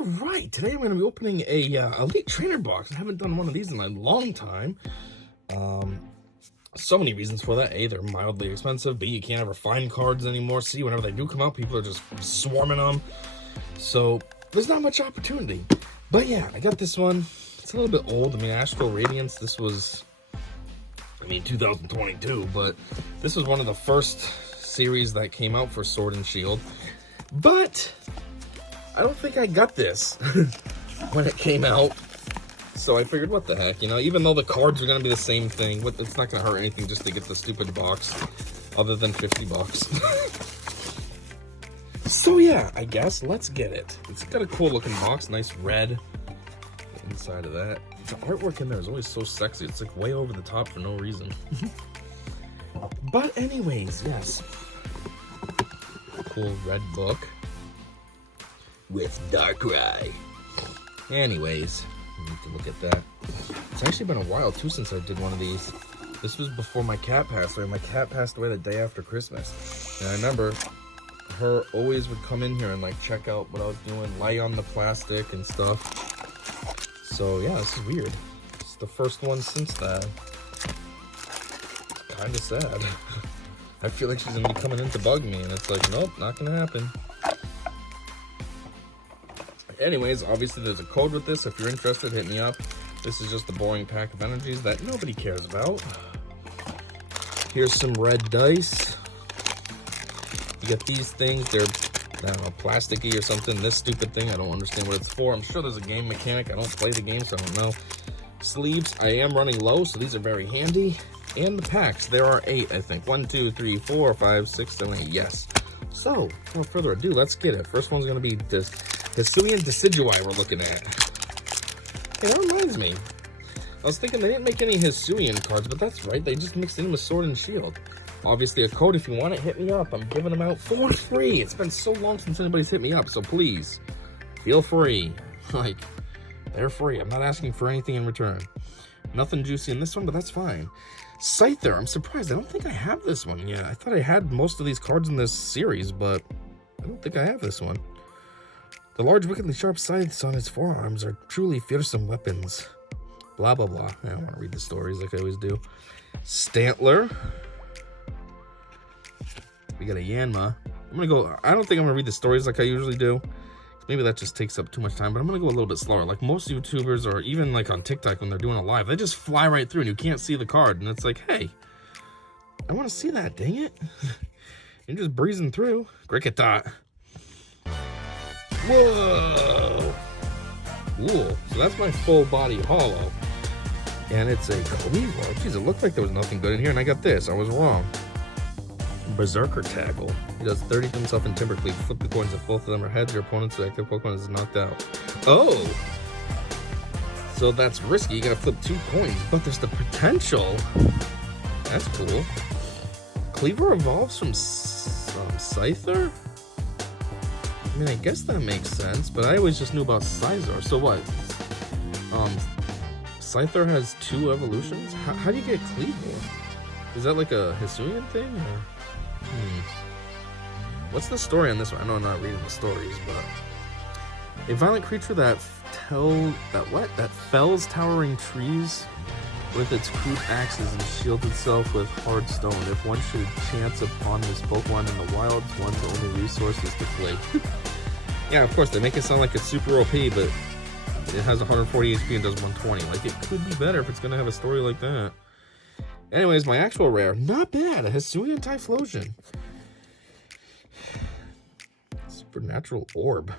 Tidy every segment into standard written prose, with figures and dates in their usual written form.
All right, today I'm going to be opening a Elite Trainer box. I haven't done one of these in a long time. So many reasons for that. A, they're mildly expensive. B, you can't ever find cards anymore. C, whenever they do come out, people are just swarming them. So there's not much opportunity. But yeah, I got this one. It's a little bit old. I mean, Astral Radiance, this was, 2022, but this was one of the first series that came out for Sword and Shield. But I don't think I got this when it came out. So I figured, what the heck, even though the cards are going to be the same thing, it's not going to hurt anything just to get the stupid box, other than 50 bucks. So yeah, I guess, let's get it. It's got a cool looking box, nice red inside of that. The artwork in there is always so sexy. It's like way over the top for no reason. But anyways, yes. Cool red book with Darkrai. Anyways, I need to look at that. It's actually been a while too since I did one of these. This was before my cat passed away. My cat passed away the day after Christmas. And I remember her always would come in here and like check out what I was doing, lay on the plastic and stuff. So yeah, this is weird. It's the first one since that. It's kind of sad. I feel like she's gonna be coming in to bug me, and it's like, nope, not gonna happen. Anyways, obviously there's a code with this. If you're interested, hit me up. This is just a boring pack of energies that nobody cares about. Here's some red dice. You get these things. They're, I don't know, plasticky or something. This stupid thing, I don't understand what it's for. I'm sure there's a game mechanic. I don't play the game, so I don't know. Sleeves, I am running low, so these are very handy. And the packs, there are 8, I think. 1, 2, 3, 4, 5, 6, 7, 8, yes. So, without further ado, let's get it. First one's going to be this Hisuian Decidueye we're looking at. Hey, that reminds me. I was thinking they didn't make any Hisuian cards, but that's right. They just mixed in with Sword and Shield. Obviously, a code, if you want it, hit me up. I'm giving them out for free. It's been so long since anybody's hit me up, so please, feel free. Like, they're free. I'm not asking for anything in return. Nothing juicy in this one, but that's fine. Scyther, I'm surprised. I don't think I have this one yet. I thought I had most of these cards in this series, but I don't think I have this one. The large, wickedly sharp scythes on its forearms are truly fearsome weapons. Blah, blah, blah. I don't want to read the stories like I always do. Stantler. We got a Yanma. I don't think I'm going to read the stories like I usually do. Maybe that just takes up too much time, but I'm going to go a little bit slower. Like most YouTubers, or even like on TikTok when they're doing a live, they just fly right through and you can't see the card. And it's like, hey, I want to see that, dang it. You're just breezing through. Gricketot. Whoa. Cool. So that's my full body holo. And it's a Cleaver. Jeez, it looked like there was nothing good in here, and I got this. I was wrong. Berserker Tackle. He does 30 to himself in Timber Cleave. Flip the coins if both of them are heads. Your opponent's active Pokemon is knocked out. Oh! So that's risky. You gotta flip 2 coins, but there's the potential. That's cool. Cleaver evolves from Scyther? I mean, I guess that makes sense, but I always just knew about Scizor. So what? Scyther has 2 evolutions? How do you get Cleaver? Is that like a Hisuian thing, or? What's the story on this one? I know I'm not reading the stories, but a violent creature that fells towering trees with its crude axes and shields itself with hard stone. If one should chance upon this Pokemon in the wilds, one's only resource is to flee. Yeah, of course, they make it sound like it's super OP, but it has 140 HP and does 120. Like, it could be better if it's gonna have a story like that. Anyways, my actual rare, not bad. A Hisuian Typhlosion. Supernatural Orb.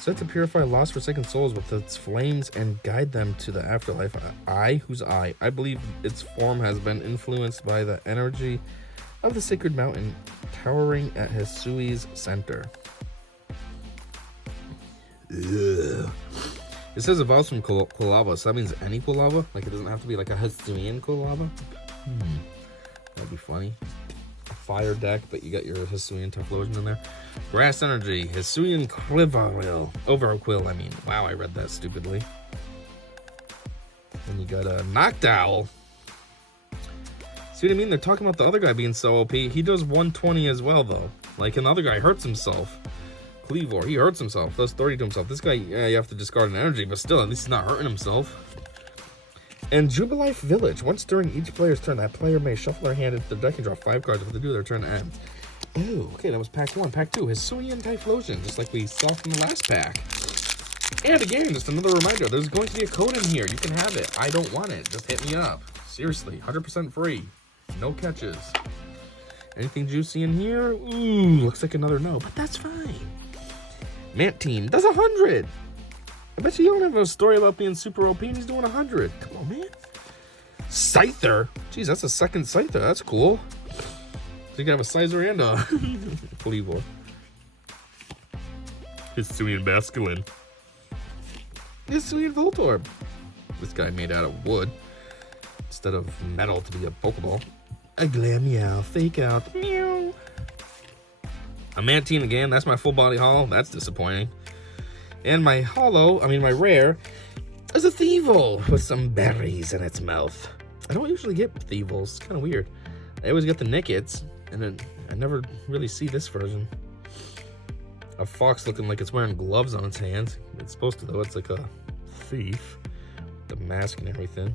Set to purify lost forsaken souls with its flames and guide them to the afterlife. Who's I? I believe its form has been influenced by the energy of the sacred mountain towering at Hisui's center. Ugh. It says evolves from Quilava, so that means any Quilava? Like, it doesn't have to be like a Hisuian Quilava? That'd be funny. A fire deck, but you got your Hisuian Typhlosion in there. Grass Energy, Hisuian Overquill, I mean. Wow, I read that stupidly. Then you got a Noctowl. See what I mean? They're talking about the other guy being so OP. He does 120 as well, though. Like, another guy hurts himself. Cleavor, he hurts himself, does 30 to himself. This guy, yeah, you have to discard an energy, but still, at least he's not hurting himself. And Jubilife Village. Once during each player's turn, that player may shuffle their hand into their deck and draw 5 cards before they do their turn ends. Oh, okay, that was pack 1. Pack 2, Hisuian Typhlosion, just like we saw from the last pack. And again, just another reminder, there's going to be a code in here. You can have it. I don't want it. Just hit me up. Seriously, 100% free. No catches. Anything juicy in here? Ooh, looks like another no, but that's fine. Mantine does 100. I bet you don't have a story about being super OP and he's doing 100. Come on, man. Scyther. Jeez, that's a second Scyther. That's cool. So you can have a Scyther and a Cleavor. Hisuian Basculin. Hisuian Voltorb. This guy made out of wood instead of metal to be a Pokeball. A Glameow. Fake out. Meow. A Mantine again. That's my full body holo. That's disappointing. And my my rare, is a Thievul with some berries in its mouth. I don't usually get Thievuls. It's kind of weird. I always get the Nickets, and then I never really see this version. A fox looking like it's wearing gloves on its hands. It's supposed to, though. It's like a thief. The mask and everything.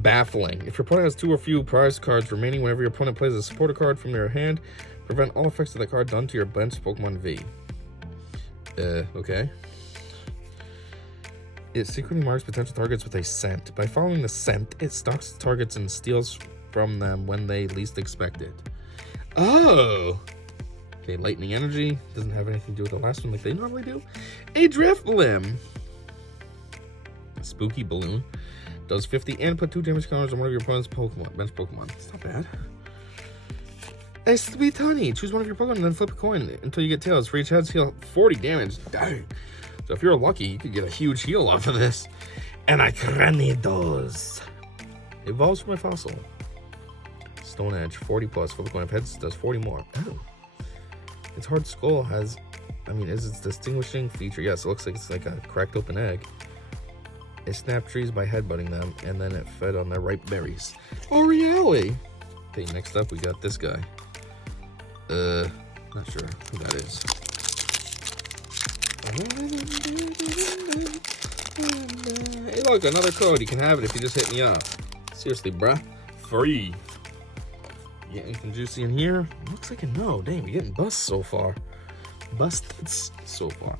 Baffling. If your opponent has 2 or few prize cards remaining whenever your opponent plays a supporter card from their hand, prevent all effects of the card done to your bench Pokemon V. Okay. It secretly marks potential targets with a scent. By following the scent, it stalks targets and steals from them when they least expect it. Oh! Okay, lightning energy. Doesn't have anything to do with the last one like they normally do. A Drifblim. Spooky Balloon. Does 50 and put 2 damage counters on one of your opponent's Pokemon. Bench Pokemon. It's not bad. A Sweet Honey. Choose one of your Pokemon and then flip a coin until you get tails. For each heads, heal 40 damage. Dang. So if you're lucky, you could get a huge heal off of this. And a Cranidos. Evolves from a fossil. Stone Edge, 40 plus. Flip a coin. If heads, does 40 more. Oh. Its hard skull has, is its distinguishing feature. Yes, it looks like it's like a cracked open egg. It snapped trees by headbutting them, and then it fed on their ripe berries. Oriole! Okay, next up we got this guy. Not sure who that is. Hey look, another code. You can have it if you just hit me up. Seriously, bruh. Free. You get anything juicy in here? Looks like a no. Dang, we're getting busts so far. Busted so far.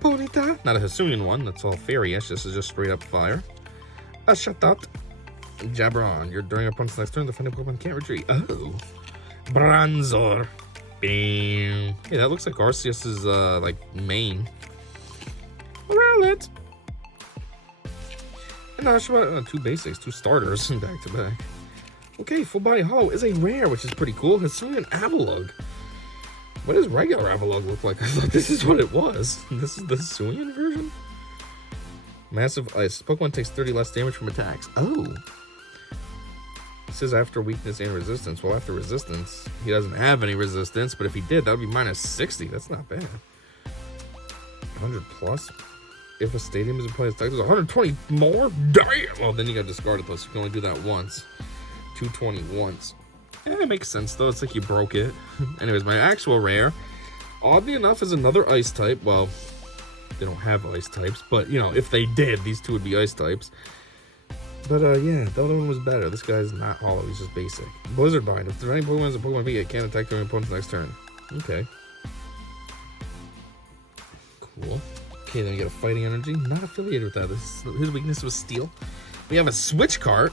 Ponyta. Not a Hisuian one. That's all fairy-ish. This is just straight up fire. A Shatat. Jabron. You're during your opponent's next turn. The defending Pokemon can't retreat. Oh. Bronzor. Bam. Hey, that looks like Arceus's, main. Rowlet. And Ashwa. 2 basics. 2 starters. Back to back. Okay, full body holo is a rare, which is pretty cool. Hisuian Avalugg. What does regular Avalugg look like? I thought this is what it was. This is the Hisuian version? Massive Ice. Pokemon takes 30 less damage from attacks. Oh. It says after weakness and resistance. Well, after resistance, he doesn't have any resistance, but if he did, that would be minus 60. That's not bad. 100 plus? If a stadium is in play, there's 120 more? Damn! Well, then you got to discard it, though, so you can only do that once. 220 once. Yeah, it makes sense, though. It's like you broke it. Anyways, my actual rare, oddly enough, is another ice type. Well, they don't have ice types, but, if they did, these 2 would be ice types. But, yeah, the other one was better. This guy's not hollow. He's just basic. Blizzard Bind. If there are any Pokemon in Pokemon V, it can't attack their opponent's next turn. Okay. Cool. Okay, then we get a Fighting Energy. Not affiliated with that. His weakness was Steel. We have a Switch Cart.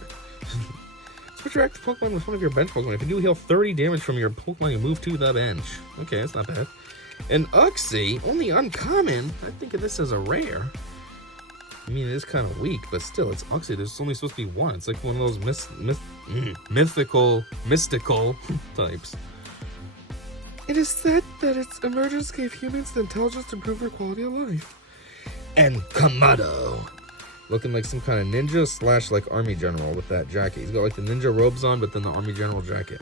Switch your active Pokemon with one of your bench Pokemon. If you do heal 30 damage from your Pokemon, you move to the bench. Okay, that's not bad. And Uxie, only uncommon. I think of this as a rare. It is kind of weak, but still, it's Uxie. There's only supposed to be one. It's like one of those mystical types. It is said that its emergence gave humans the intelligence to improve their quality of life. And Kamado. Looking like some kind of ninja / like army general with that jacket. He's got like the ninja robes on, but then the army general jacket.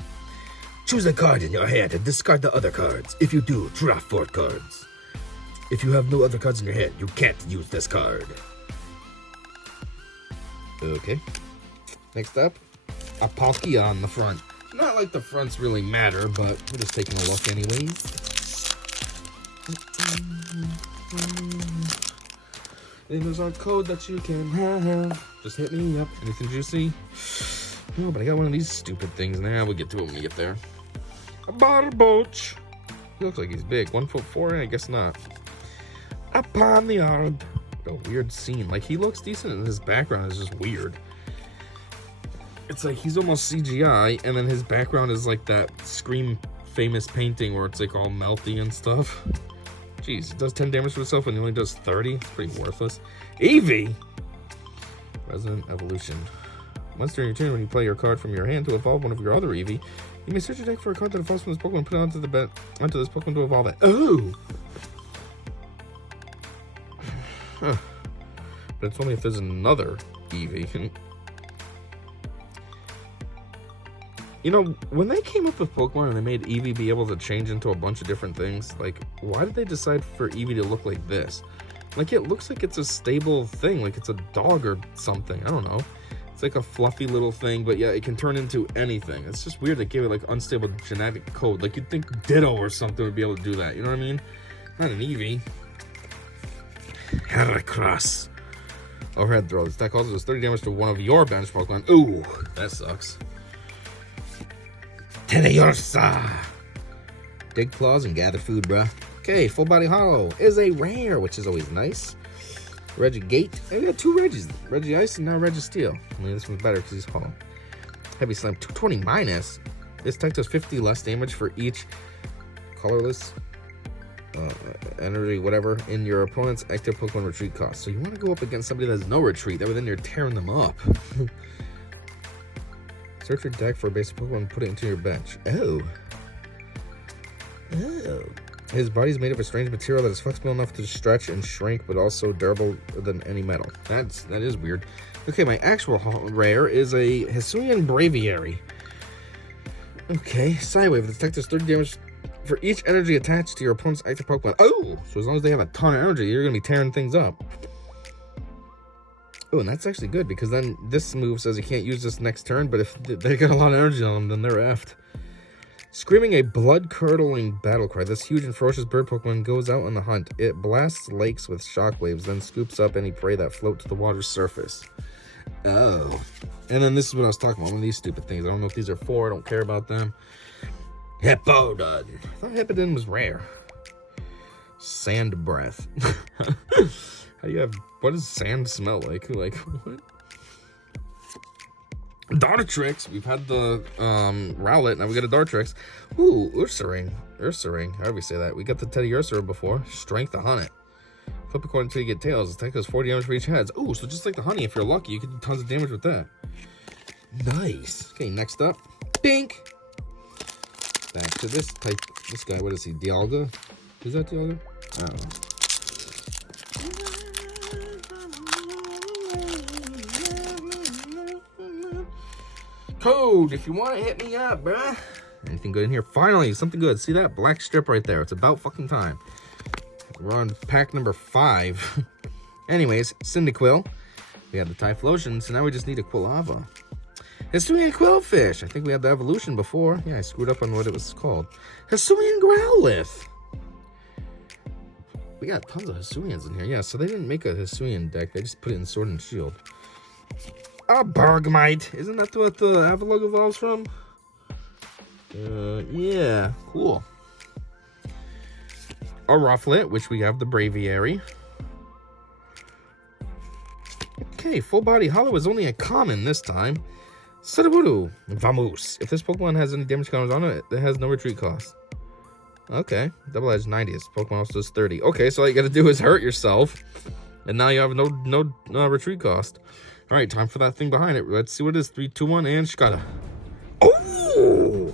Choose a card in your hand and discard the other cards. If you do, draw 4 cards. If you have no other cards in your hand, you can't use this card. Okay. Next up, a Palkia on the front. Not like the fronts really matter, but we're just taking a look anyways. And there's our code that you can have. Just hit me up. Anything juicy? No, but I got one of these stupid things now. We'll get to it when we get there. A barboach. He looks like he's big. 1'4", I guess not. Upon the yard. A weird scene. Like, he looks decent and his background is just weird. It's like he's almost CGI, and then his background is like that Scream famous painting where it's like all melty and stuff. Jeez, it does 10 damage to itself and he only does 30. It's pretty worthless. Eevee! Resident Evolution. Once during your turn, when you play your card from your hand to evolve one of your other Eevee, you may search your deck for a card that evolves from this Pokemon and put it onto this Pokemon to evolve it. Oh! Huh. But it's only if there's another Eevee. You know, when they came up with Pokemon and they made Eevee be able to change into a bunch of different things, like, why did they decide for Eevee to look like this? Like, it looks like it's a stable thing, like it's a dog or something, I don't know. It's like a fluffy little thing, but yeah, it can turn into anything. It's just weird they gave it, like, unstable genetic code. Like, you'd think Ditto or something would be able to do that, you know what I mean? Not an Eevee. Heracross. Overhead throw. This attack causes us 30 damage to one of your banished Pokemon. Ooh, that sucks. Teddiursa. Dig claws and gather food, bruh. Okay, Full Body Hollow is a rare, which is always nice. Regigate. Hey, we got two Regis. Regice and now Registeel. I mean, this one's better because he's hollow. Heavy Slam. 220 minus. This attack does 50 less damage for each colorless energy, whatever, in your opponent's active Pokemon retreat cost. So you want to go up against somebody that has no retreat. That way then you're tearing them up. Search your deck for a basic Pokemon and put it into your bench. Oh. Oh. His body's made of a strange material that is flexible enough to stretch and shrink, but also durable than any metal. That is weird. Okay, my actual rare is a Hisuian Braviary. Okay, Sidewave. This attack does 30 damage for each energy attached to your opponent's active Pokemon. Oh! So as long as they have a ton of energy, you're going to be tearing things up. Oh, and that's actually good, because then this move says you can't use this next turn, but if they got a lot of energy on them, then they're effed. Screaming a blood-curdling battle cry, this huge and ferocious bird Pokemon goes out on the hunt. It blasts lakes with shockwaves, then scoops up any prey that float to the water's surface. Oh. And then this is what I was talking about, one of these stupid things. I don't know if these are for, I don't care about them. Hippowdon. I thought Hippowdon was rare. Sand breath. How do you have... What does sand smell like? Like, what? Dartrix. We've had the Rowlet, now we got a Dartrix. Ooh, Ursaring. Ursaring. However you say that. We got the Teddiursa before. Strength to hunt it. Flip a coin until you get tails. Attack does 40 damage for each head. Ooh, so just like the honey, if you're lucky, you can do tons of damage with that. Nice. Okay, next up. Bink. Back to this type. This guy, what is he? Dialga? Is that Dialga? I don't know. Code, if you want to hit me up, bruh. Anything good in here? Finally, something good. See that black strip right there? It's about fucking time. We're on pack number 5. Anyways, Cyndaquil. We have the Typhlosion, so now we just need a Quilava. Hisuian Quillfish. I think we had the evolution before. Yeah, I screwed up on what it was called. Hisuian Growlithe. We got tons of Hisuians in here. Yeah, so they didn't make a Hisuian deck. They just put it in Sword and Shield. A Bergmite. Isn't that what the Avalugg evolves from? Yeah, cool. A Rufflet, which we have the Braviary. Okay, Full Body Hollow is only a common this time. Sudowoodo. Vamoose. If this Pokemon has any damage counters on it, it has no retreat cost. Okay, Double Edge 90. This Pokemon also does 30. Okay, so all you gotta do is hurt yourself. And now you have no retreat cost. Alright, time for that thing behind it. Let's see what it is. 3, 2, 1, and Shkata. Oh!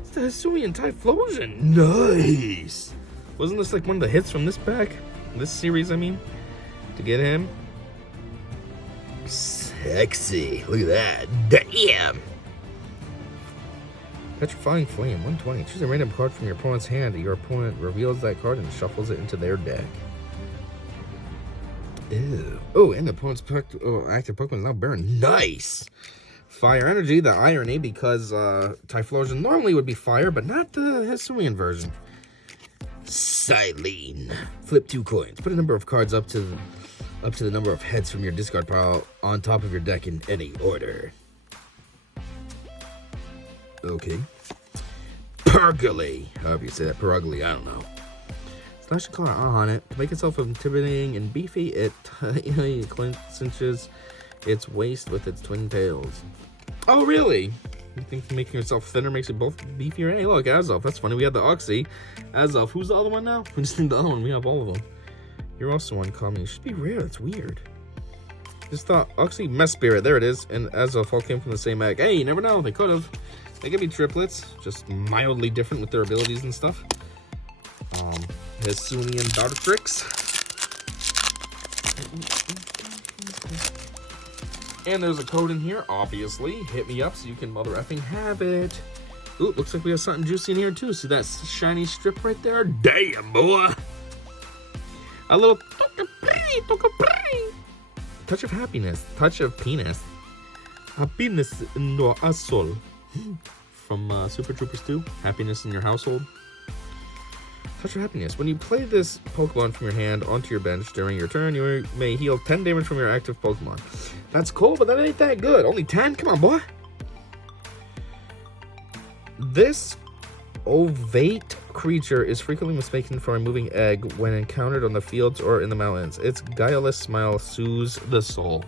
It's the Hisuian Typhlosion. Nice! Wasn't this like one of the hits from this pack? This series, I mean? To get him? Sexy. Look at that. Damn! Petrifying Flame, 120. Choose a random card from your opponent's hand. Your opponent reveals that card and shuffles it into their deck. Ew. Oh, and the opponent's active Pokemon is now burned. Nice! Fire Energy, the irony, because Typhlosion normally would be fire, but not the Hisuian version. Silene. Flip 2 coins. Put a number of cards up to the number of heads from your discard pile on top of your deck in any order. Okay. Pergole. However you say that. Pergole, I don't know. Slash a color on it. To make itself intimidating and beefy, it cinches its waist with its twin tails. Oh, really? You think making yourself thinner makes you both beefier? Hey, look, Azelf. That's funny. We had the Oxy. Azelf. Who's the other one now? We just need the other one. We have all of them. You're also one coming. It should be rare. That's weird. Just thought Oxy Mess Spirit. There it is. And Azelf all came from the same egg. Hey, you never know. They could have. They could be triplets. Just mildly different with their abilities and stuff. Hisuian Dartrix. And there's a code in here, obviously. Hit me up so you can mother effing have it. Ooh, looks like we have something juicy in here too. See that shiny strip right there? Damn, boy. A little touch of happiness. Touch of penis. Happiness in your asshole. From Super Troopers 2. Happiness in your household. Touch of happiness. When you play this Pokemon from your hand onto your bench during your turn, you may heal 10 damage from your active Pokemon. That's cool, but that ain't that good. Only 10? Come on, boy. This ovate creature is frequently mistaken for a moving egg when encountered on the fields or in the mountains. Its guileless smile soothes the soul.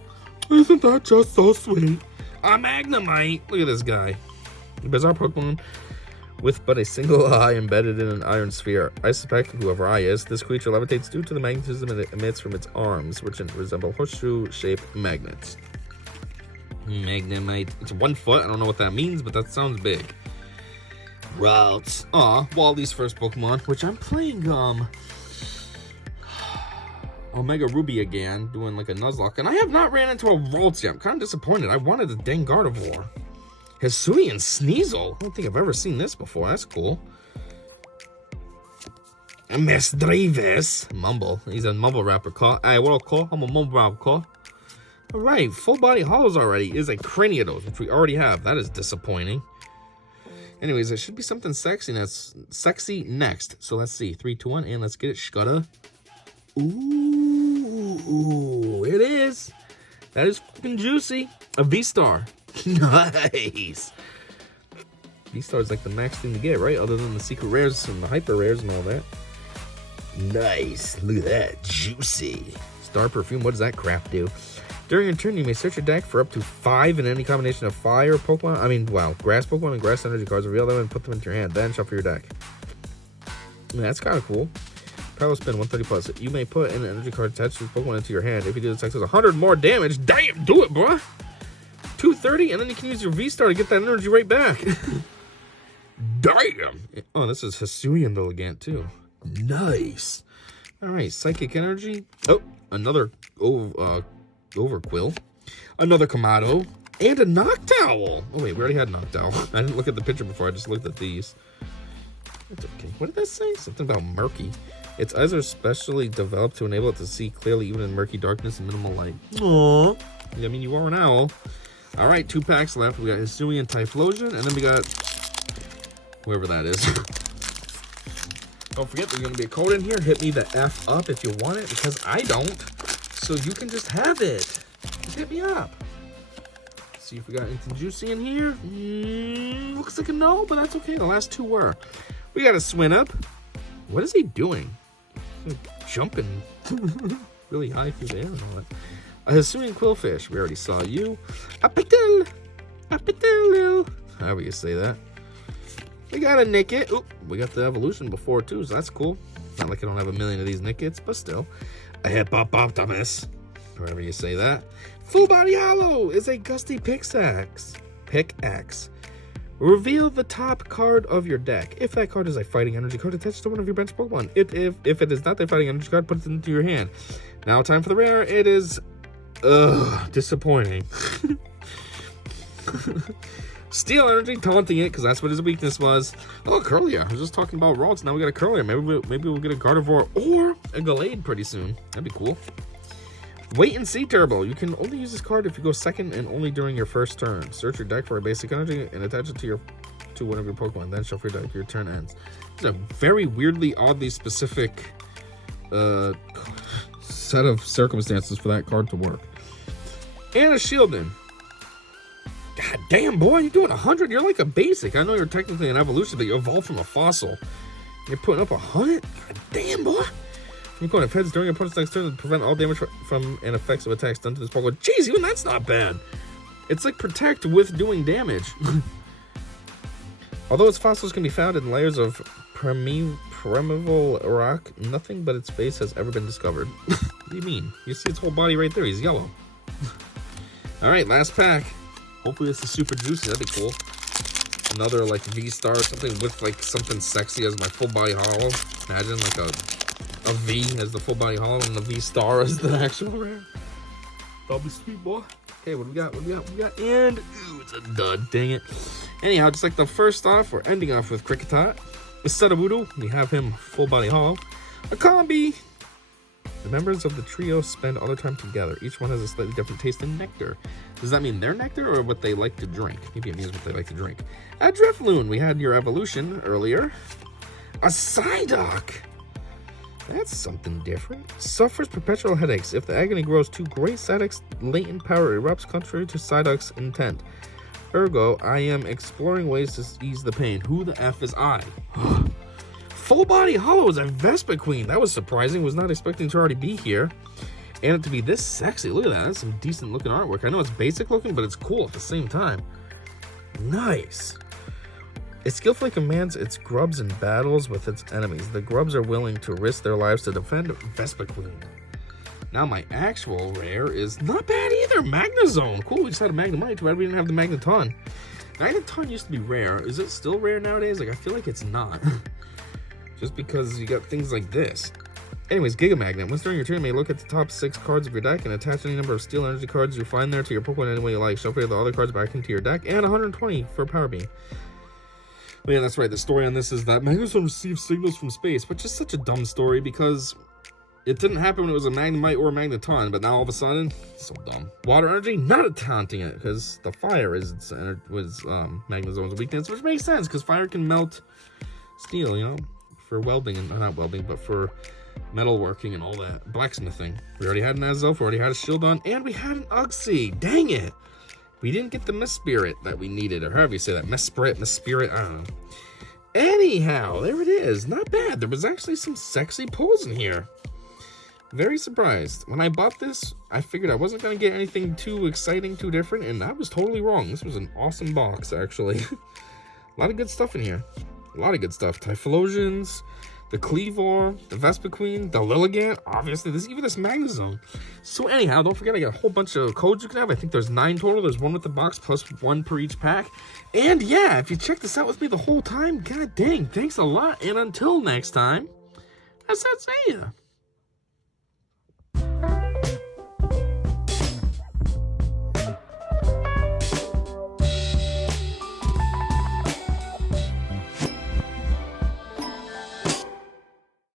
Isn't that just so sweet? A Magnemite. Look at this guy. A bizarre Pokemon with but a single eye embedded in an iron sphere. I suspect whoever I is, this creature levitates due to the magnetism it emits from its arms, which resemble horseshoe-shaped magnets. Magnemite. It's 1 foot. I don't know what that means, but that sounds big. Routes. Aw, Wally's first Pokemon, which I'm playing, Omega Ruby again, doing like a Nuzlocke, and I have not ran into a Ralts yet. I'm kind of disappointed. I wanted the dang Gardevoir. Hisuian Sneasel. I don't think I've ever seen this before. That's cool. Miss Dravis. Mumble. He's a mumble rapper. Call. Hey, what I'll call? I'm a mumble rapper. Call. Alright, full body hollows already is a Craniados, which we already have. That is disappointing. Anyways, there should be something sexy next. So let's see. 3, 2, 1, and let's get it. Shkutta. Ooh, it is. That is fucking juicy. A V-Star. Nice. V-Star is like the max thing to get, right? Other than the secret rares and the hyper rares and all that. Nice. Look at that. Juicy. Star Perfume. What does that crap do? During your turn, you may search your deck for up to 5 in any combination of fire Pokemon. Grass Pokemon and grass energy cards. Reveal them and put them into your hand. Then shuffle your deck. Yeah, that's kind of cool. Power spin 130 plus. You may put an energy card attached to this Pokemon into your hand. If you do this, it does 100 more damage. Damn, do it, bro. 230, and then you can use your V-Star to get that energy right back. Damn. Oh, this is Hisuian Lilligant, too. Nice. All right, Psychic Energy. Oh, another Overquill. Another Kamado. And a Noctowl. Oh, wait, we already had Noctowl. I didn't look at the picture before. I just looked at these. That's okay. What did that say? Something about murky. Its eyes are specially developed to enable it to see clearly even in murky darkness and minimal light. Aww. Yeah, I mean, you are an owl. All right, 2 packs left. We got Hisuian Typhlosion, and then we got whoever that is. Don't forget, there's going to be a code in here. Hit me the F up if you want it, because I don't. So you can just have it. Just hit me up. Let's see if we got anything juicy in here. Looks like a no, but that's okay. The last 2 were. We got a Swinub. What is he doing? He's jumping really high through the air and all that. A Hisuian Quillfish. We already saw you. A Petal. However you say that. We got a Nickit. Oop, we got the evolution before too, so that's cool. Not like I don't have a million of these Nickits, but still. A Hippopotamus. However you say that. Full Body Hollow is a Gusty Pickaxe. Reveal the top card of your deck. If that card is a fighting energy card, attached to one of your bench Pokemon. If it is not a fighting energy card, put it into your hand. Now, time for the rare. It is disappointing. Steel Energy, taunting it, because that's what his weakness was. Oh, Curlier. I was just talking about Ralts. Now we got a Curlier. Maybe we'll get a Gardevoir or a Gallade pretty soon. That'd be cool. Wait and See Turbo. You can only use this card if you go second and only during your first turn. Search your deck for a basic energy and attach it to your to one of your Pokemon. Then shuffle your deck. Your turn ends. It's a very weirdly, oddly specific set of circumstances for that card to work. And a Shieldon. God damn, boy, you're doing 100. You're like a basic. I know you're technically an evolution, but you evolved from a fossil. You're putting up 100? God damn, boy. You're going to heads during your opponent's next turn to prevent all damage from and effects of attacks done to this Pokemon. Jeez, even that's not bad. It's like protect with doing damage. Although its fossils can be found in layers of primeval rock, nothing but its face has ever been discovered. What do you mean? You see its whole body right there. He's yellow. Alright, last pack. Hopefully this is super juicy. That'd be cool. Another like V-Star or something with like something sexy as my full body hollow. Imagine like a V as the full body hollow and the V-Star as the actual rare. That'll be sweet, boy. Okay, what do we got? What do we got? And ooh, it's a dud. Dang it. Anyhow, just like the first off, we're ending off with Kricketot. With Sudowoodo, we have him full body hollow. A Combi. The members of the trio spend all their time together. Each one has a slightly different taste in nectar. Does that mean their nectar or what they like to drink? Maybe it means what they like to drink. A Drifloon, we had your evolution earlier. A Psyduck. That's something different. Suffers perpetual headaches. If the agony grows too great, Psyduck's latent power erupts contrary to Psyduck's intent. Ergo, I am exploring ways to ease the pain. Who the F is I? Full body hollow is a Vespiquen. That was surprising. Was not expecting to already be here. And it to be this sexy. Look at that. That's some decent looking artwork. I know it's basic looking, but it's cool at the same time. Nice. It skillfully commands its grubs in battles with its enemies. The grubs are willing to risk their lives to defend Vespiquen. Now my actual rare is not bad either. Magnezone. Cool, we just had a Magnemite. Too bad we didn't have the Magneton. Magneton used to be rare. Is it still rare nowadays? Like, I feel like it's not. Just because you got things like this. Anyways, Giga Magnet. Once during your turn, you may look at the top 6 cards of your deck and attach any number of Steel Energy cards you find there to your Pokemon any way you like. Shuffle the other cards back into your deck. And 120 for Power Beam. But yeah, that's right. The story on this is that Magnezone receives signals from space, which is such a dumb story because it didn't happen when it was a Magnemite or a Magneton, but now all of a sudden, so dumb. Water Energy, not taunting it, because the fire was Magnezone's weakness, which makes sense, because fire can melt steel, you know, for welding, and not welding, but for metalworking and all that, blacksmithing. We already had an Azelf, we already had a Shieldon, and we had an Uxie. Dang it! We didn't get the Mesprit that we needed, or however you say that, Mesprit, I don't know. Anyhow, there it is. Not bad. There was actually some sexy pulls in here. Very surprised. When I bought this, I figured I wasn't going to get anything too exciting, too different, and I was totally wrong. This was an awesome box, actually. A lot of good stuff in here. A lot of good stuff. Typhlosions, the Cleavor, the Vespiquen, the Lilligant, obviously, even this Magnezone. So anyhow, don't forget I got a whole bunch of codes you can have. I think there's 9 total. There's 1 with the box, plus 1 per each pack. And yeah, if you check this out with me the whole time, god dang, thanks a lot. And until next time, I said see ya.